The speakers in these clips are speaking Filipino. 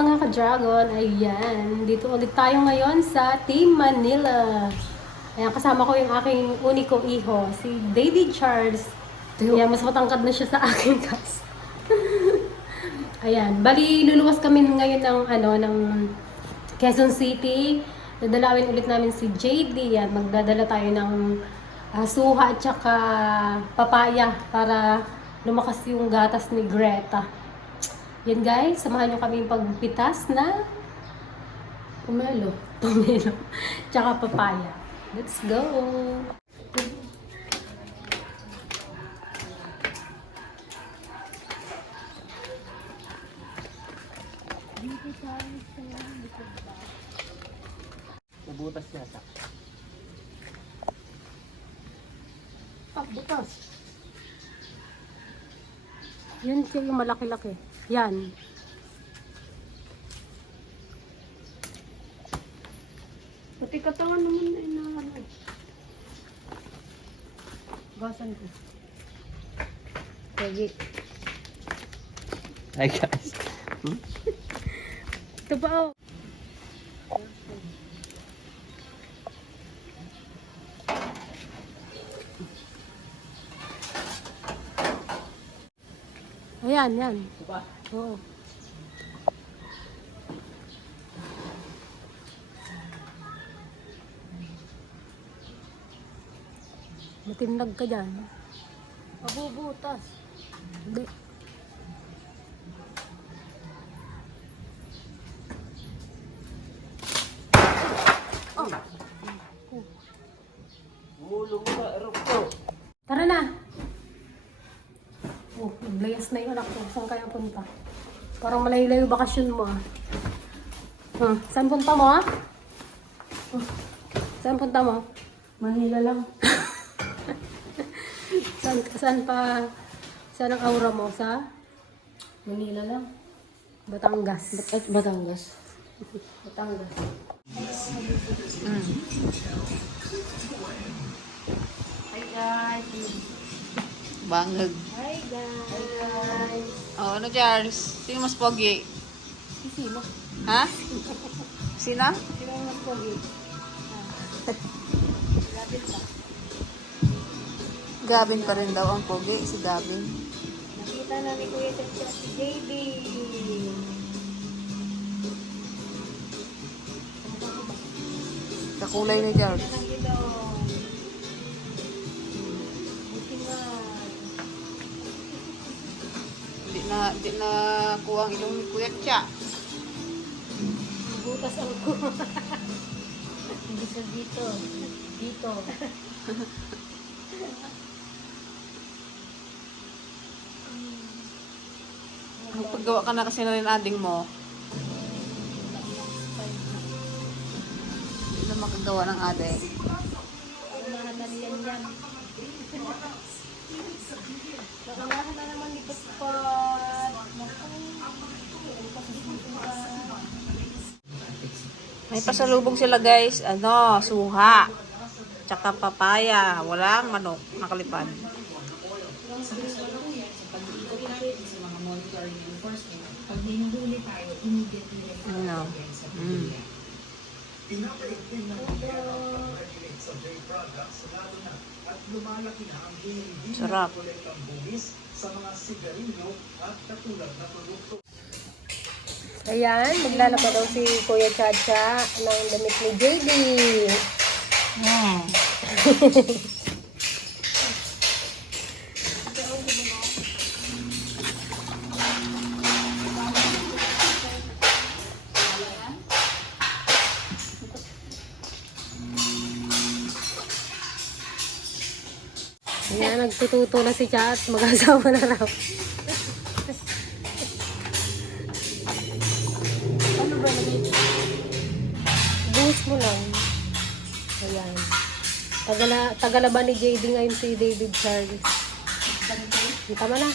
Mga ka-dragon, ayan. Dito ulit tayo ngayon sa Team Manila. Ayan, kasama ko yung aking uniko iho, si David Charles. Ayan, mas matangkad na siya sa aking cast. Ayan, bali luluwas kami ngayon ng Quezon City. Dadalawin ulit namin si JD. Yan, magdadala tayo ng suha at saka papaya para lumakas yung gatas ni Greta. Yan guys, samahan nyo kami pagpitas na pomelo, tsaka papaya. Let's go! Butas yata. Butas. Yan siya yung malaki-laki. Yan. Pati katawan naman na inaano. Gasan ko. Pegi. Hi guys. Ito ba oh? Ayan, yan. Diba? Oo. Matinlag ka dyan. Mabubutas. Hindi. Mulong ka, erupto. Tara na! Oh, naglayas na yung anak ko. Saan kaya punta? Parang malayo-layo bakasyon mo ah. Saan punta mo ah? Saan punta mo? Manila lang. Saan ang aura mo? Sa Manila lang. Batangas. Batangas. Batangas. Hi guys. Bangag. Hi guys! Oh, ano Charles? Sino mas pogi? Sino? Ha? Sino? Sino ang mas pogi? Lapit pa. Gavin pa rin daw ang pogi, si Gavin. Nakita na ni Kuya Chacha si JD. Kakulay ni Charles. Nakita ko. Di na kuha ang ilong ni Kuya Cha. Butas ang ko. Hindi sa dito. Dito. Paggawa ka na kasi na rin ading mo. Hindi na makagawa ng ading. Unahan yan yan. Unahan na naman dito pa. May pasalubong sila guys. Ano, suha. Tsaka papaya. Walang manok. Nakalipad. Ano? Sarap. Ayan, maglalaba daw si Kuya Chacha ng damit ni JD. Ayan, nagtututo na si Cha at mag-asawa na raw. Ano ba nabit? Buhos mo lang. Ayan. Tagalaba ni JD ngayon si David Charles. Tama na.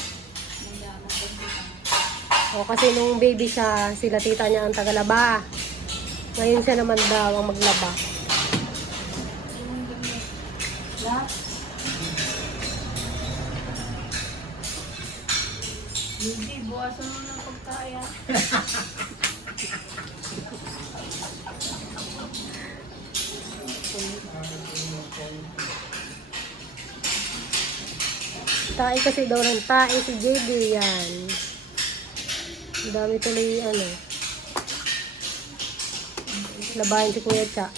O kasi nung baby siya, sila tita niya ang tagalaba. Ngayon siya naman daw ang maglaba. Hindi, buwasan mo ng pagkaya. Tae kasi daw ng tae si JD yan. Ang dami tuloy ano. Labahin si Kuya Cha.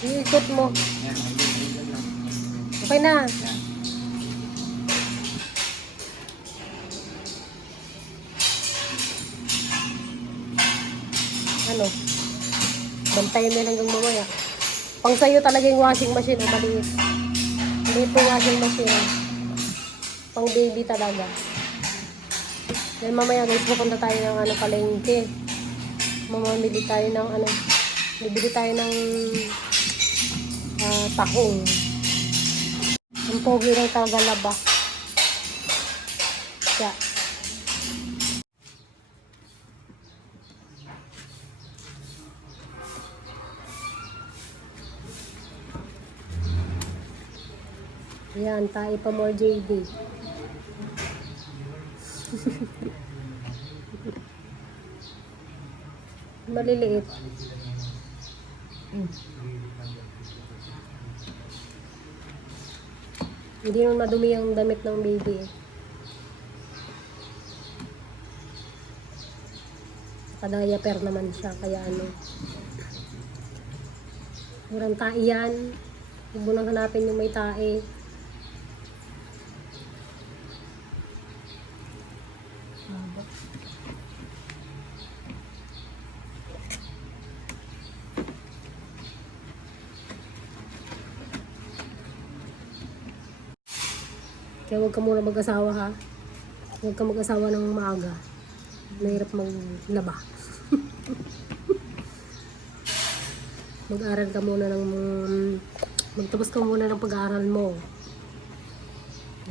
Ikot mo. Okay na. Ano? Bantayan mo hanggang mamaya. Pang sayo talaga yung washing machine o maliit. Maliit yung washing machine. Pang baby talaga. Then mamaya guys, pupunta tayo ng ano, palengke. Mamamili tayo ng ano, bibili tayo ng tahong. Ang pogi ng Tagalaba. Kaya. Yan, tayo pa more JD. Maliliit. Hindi naman madumi ang damit ng baby. Kada-diaper naman siya, kaya ano. Murang tae yan. Huwag mo nang hanapin yung may tae. Kaya huwag ka muna mag-asawa ha. Huwag ka mag-asawa ng maaga. Mahirap maglaba. Mag-aral ka muna ng... Magtapos ka muna ng pag-aaral mo.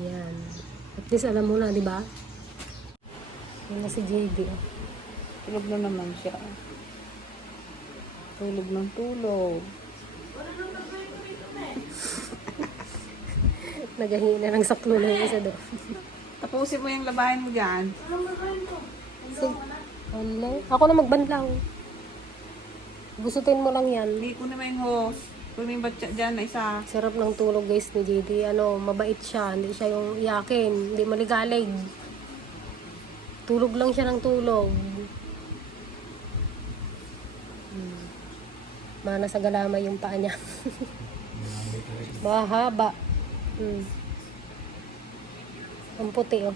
Yan. At least alam mo na, di ba? Yan na si JD. Tulog na naman siya. Tulog ng tulog. Nagahina ng saklo na yung isa doon. Tapusin mo yung labahin mo dyan. Ano? Ako na magbanlaw. Gustutin mo lang yan. Hindi ko naman yung hose. Kung may batya dyan na isa. Sarap ng tulog guys ni JD. Ano, mabait siya. Hindi siya yung iyakin. Hindi maligalig. Tulog lang siya ng tulog. Mana sa galamay yung paa niya. Mahaba. Ang puti oh.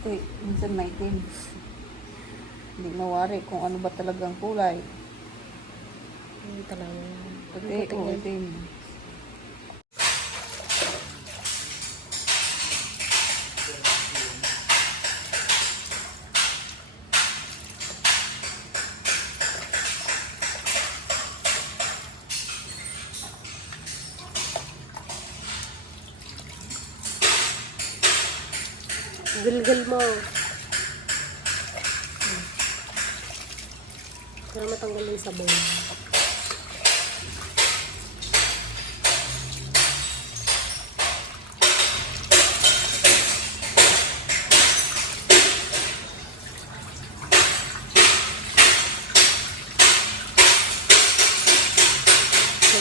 Okay, minsan maitim. Hindi nawari kung ano ba talagang kulay. Talaga. Puti o itim. Gilgil mo. Para matanggal yung sabon.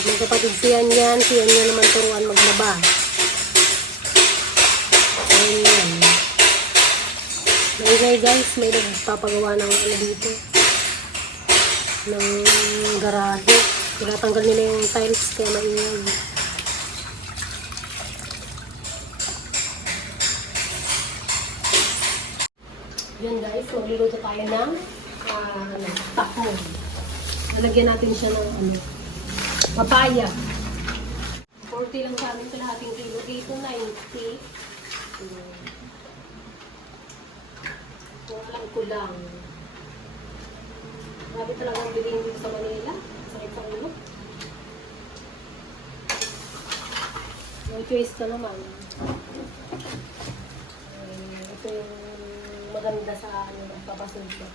May kapatid siyan yan naman turuan maglaba. Ayun yan. Maingay guys, may nagpapagawa ng ano dito. Ng garahe. Tinatanggal nila yung tiles kaya maingay. Yan guys, magluluto tayo ng tahong. Lalagyan natin siya ng papaya. 40 lang sa amin sa lahating kilo. Dito 90. Walang kulang. Grabe talagang bilhin dito sa Manila. Sakit sa ulo. No choice ka naman. Ito yung maganda sa papasunod ko.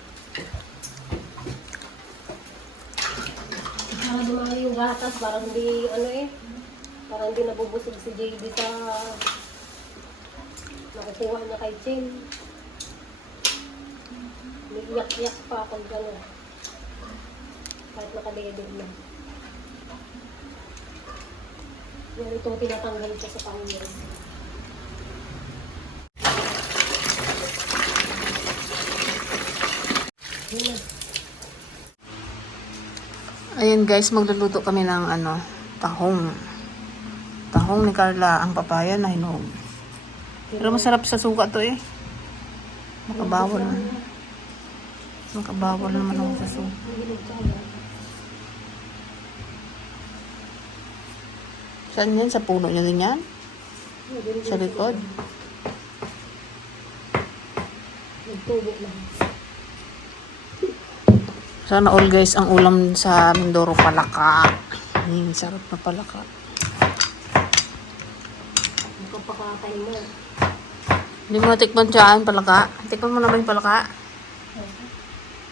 Para dumami yung gatas, parang hindi, parang hindi nabubusog si JD sa Nakukuha niya kay Jim. May iyak-iyak pa ako gano'n. Kahit nakadegedeg na. Yan itong tinatanggal ko sa pangyayon. Yun na. Ayun guys, magluluto kami ng ano, tahong. Tahong ni Carla, ang papaya na hinog. Pero masarap sa suka to eh. Makabawal naman. Makabawal naman ako sa suka. Saan yan? Sa puno nyo din yan? Sa likod? Nagtubo lang. Sana all guys, ang ulam sa Mindoro palaka. Sarap na palaka. Magkapakatay mo. Hindi mo natikman dyan, palaka. Tikman mo naman yung palaka.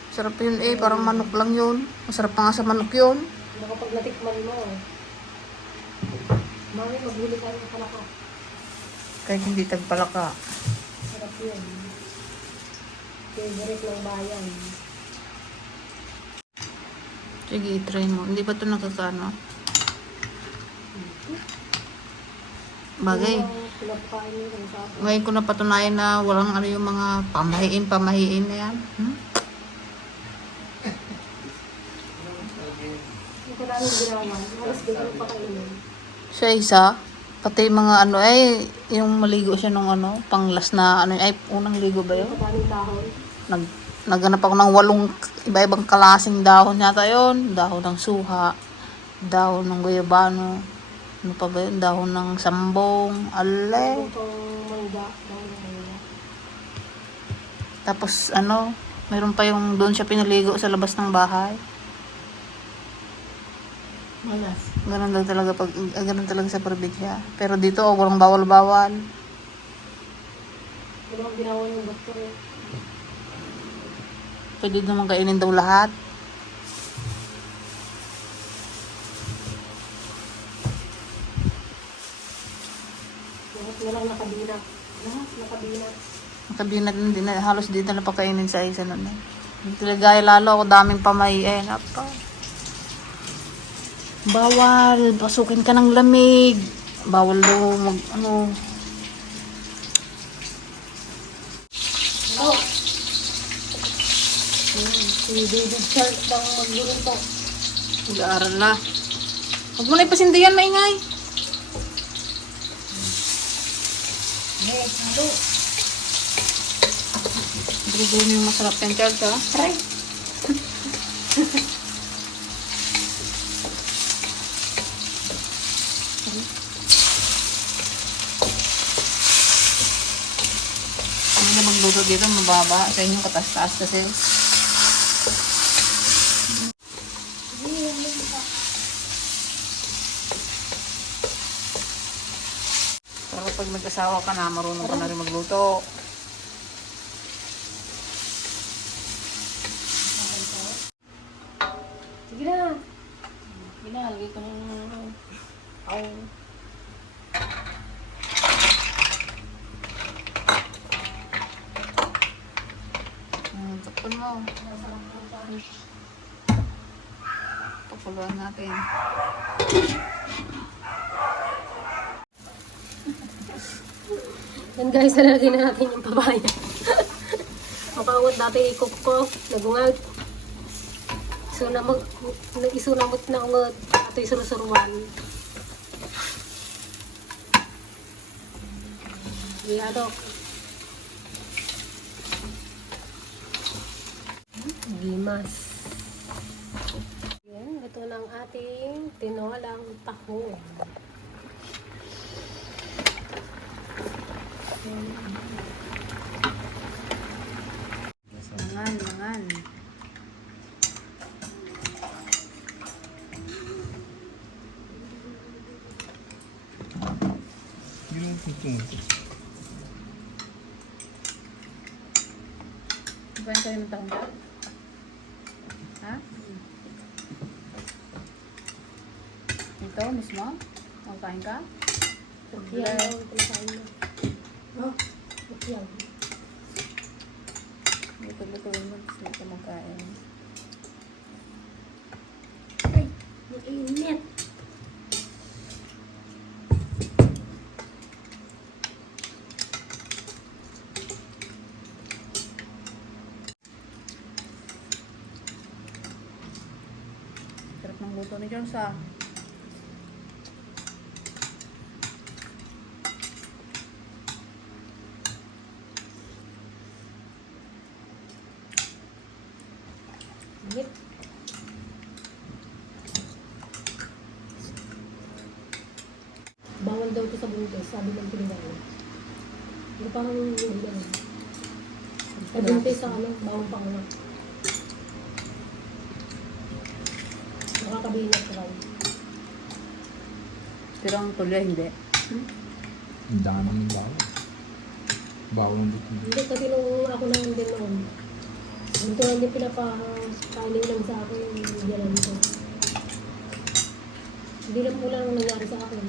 Sarap yun eh, parang manok lang yun. Masarap pa nga sa manok yun. Baka pag natikman mo, mami, maghuli ka rin ng palaka. Kahit hindi tagpalaka. Sarap yun. Favorite ng bayan. Sige, try mo. Hindi ba ito nakakano? Bagay. Pinapakain mo rin sa akin. Ngayon ko napatunayan na walang ano yung mga pamahiin na yan. Ito lang yung ginawa. Alas din ko pakainin. Siya isa. Pati mga ano ay yung maligo siya nung ano, panglas na ano ay unang ligo ba yun? Ito daming dahon. Naghanap ako ng 8 iba-ibang klaseng dahon yata yun. Dahon ng suha, dahon ng guyabano, ano pa ba yun? Dahon ng sambong, ale. Itong mangga. Dahon ng mangga. Tapos ano, mayroon pa yung doon siya pinaligo sa labas ng bahay. Malas. Ganun talaga sa probinsya. Pero dito, walang bawal-bawal. Ito ang ginawa ng doktor eh. Pwede naman kainin daw lahat. Lahat na lang nakabinat. Lahat nakabinat. Makabinat din na halos dito na pakainin sa isa nun. Talaga lalo ako daming pamahiin. Apa. Bawal, pasukin ka ng lamig. Bawal daw mag ano. Oh! Si David Charles daw magluluto. Mag-aaral na. Huwag mo na ipasindi yan, maingay. Yes, halo. Dulo yung masarap yan, Charles, ha? Try. Hindi na magluto dito, mababa. Sa inyong katas-taas kasi. Pero pag nag-asawa ka na, marunong ka na rin magluto. Sige na. Ginalagay ko ng aw. Takpan mo. Pakuluan natin. Yan guys, nalalagay na natin yung papaya. Makaungot dati i-cook ko. Nagungag. Isunamot na ungot. Ito yung surusuruan. Gihadok. Gimas. Yan, ito na ang ating tinolang tahong. Mangan. Ibahin kayo ng tahong ka? Ha? Ito mismo? Magkain ka? Yan, ito na kain mo. Yan. Luto-lutuin mo. Gusto ko magkain. Ay, ang init. Sarap ng luto ni Jones ah. Init. Bawal daw ito sa buntis, sabi ng pinagano. Hindi parang hindi ganun. Sa buntis sa ano, bawal pang ano. Nakakabinat raw. Pero ang tulya hindi. Ang dami ng bawal. Bawal ng dito. Hindi kasi nung ako na din noon, hindi ko hindi pinapakainin lang sa akin yung galan ko. Hindi lang po lang nangyari sa akin.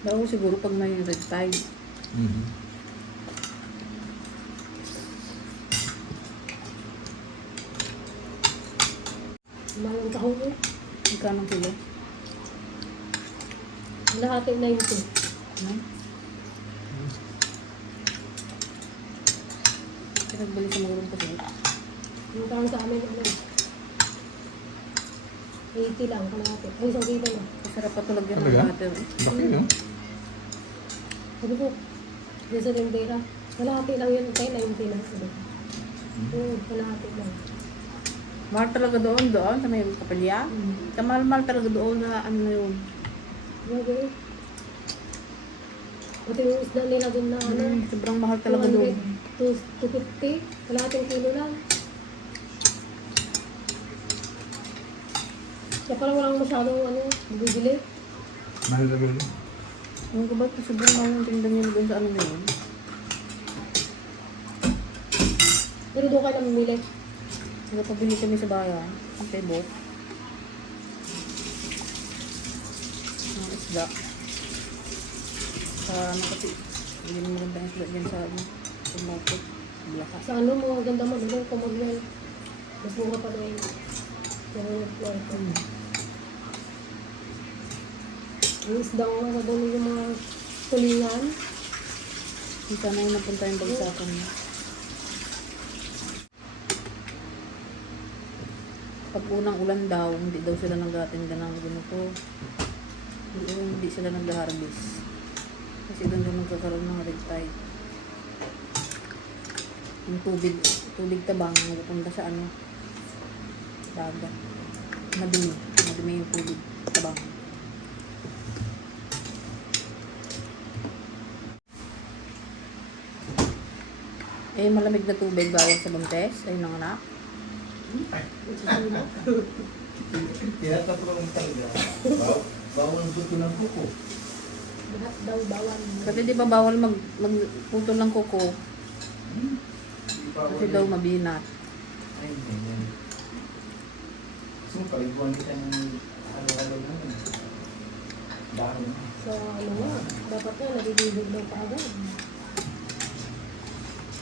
Daw siguro pag may red tide. Mhm. Mayroong tahong eh. Magkano ang kilo? Lahat ay 90. Ano? Pinagbali sa magulong kasi. Yung parang sa amin, ano, 80 lang, kalahati. Ay, isang kilo na. Masarap pa tulog yan ng Talaga? water. Laki, no? Sabi ko, dyan sa tindera, kalahati lang yun, tayo 90 lang. Sabi ko, kalahati lang. Mahal talaga doon sa may kapalya. Kamahal-mahal talaga doon na ano na yun. Grabe eh. Pati yung isda nila dun na, ano, Sobrang mahal talaga doon. 250, kalahating kilo lang. Kaya parang walang masyadong, ano, bibili. Mahal na gano'n. Ewan ko ba, sobrang mahal yung tinda nila doon sa ano na yun. Pero doon ka na mamili. Nagpabili kami sa bayan, ang tebok. Ang isda. Sa ano kasi, hindi mo magandang isda dyan sa ano, sa market. Lakas. Sa ano, mga ganda mo, doon kung mag-well. Mas mura pa doon. Pero yung floor ko. Yung isda ko, ano doon yung mga tulingan. Hindi sana yung napunta yung bagsakan niya. Pag unang ulan daw, hindi daw sila nag-atinda ng ganito. Hindi sila nag-harvest. Kasi doon daw nagkakaroon ng red tide. Yung tubig tabang, nagpunta sa ano, dagat. Madumi yung tubig tabang. Eh, malamig na tubig bawal sa buntes. Ayun ang anak. Kaya tapos talaga. Bawal ang duto ng kuko. Lahat daw bawal. Kasi di ba bawal magputol ng kuko? Kasi daw mabinat. Ay, ganyan. So, paliguan kita ng halo-halo na. Dahon. So, ano nga, dapat nga, nabibigod daw pa agad.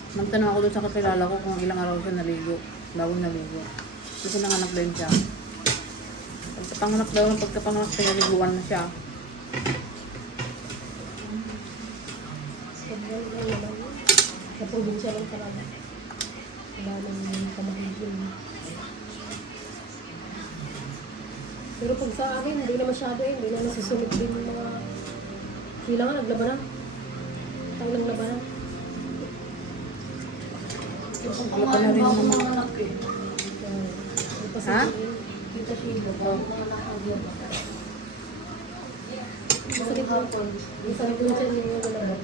Nagtanong ako doon sa kakilala ko kung ilang araw siya naligo. Bagong naligo. Kasi nanganak din siya. Pagkapanganak daw, pagkapanganak siya, naliguan na siya. Sobrang lang naman yun. Sa probinsya lang talaga. Wala nang pamahigin. Pero pag sa akin, hindi na masyado eh. Hindi na nasusunod din yung mga... Kailangan naglabanan. Tayo ng labanan. Wala pa na rin naman. Ha? Masakit lang siya yung labanan.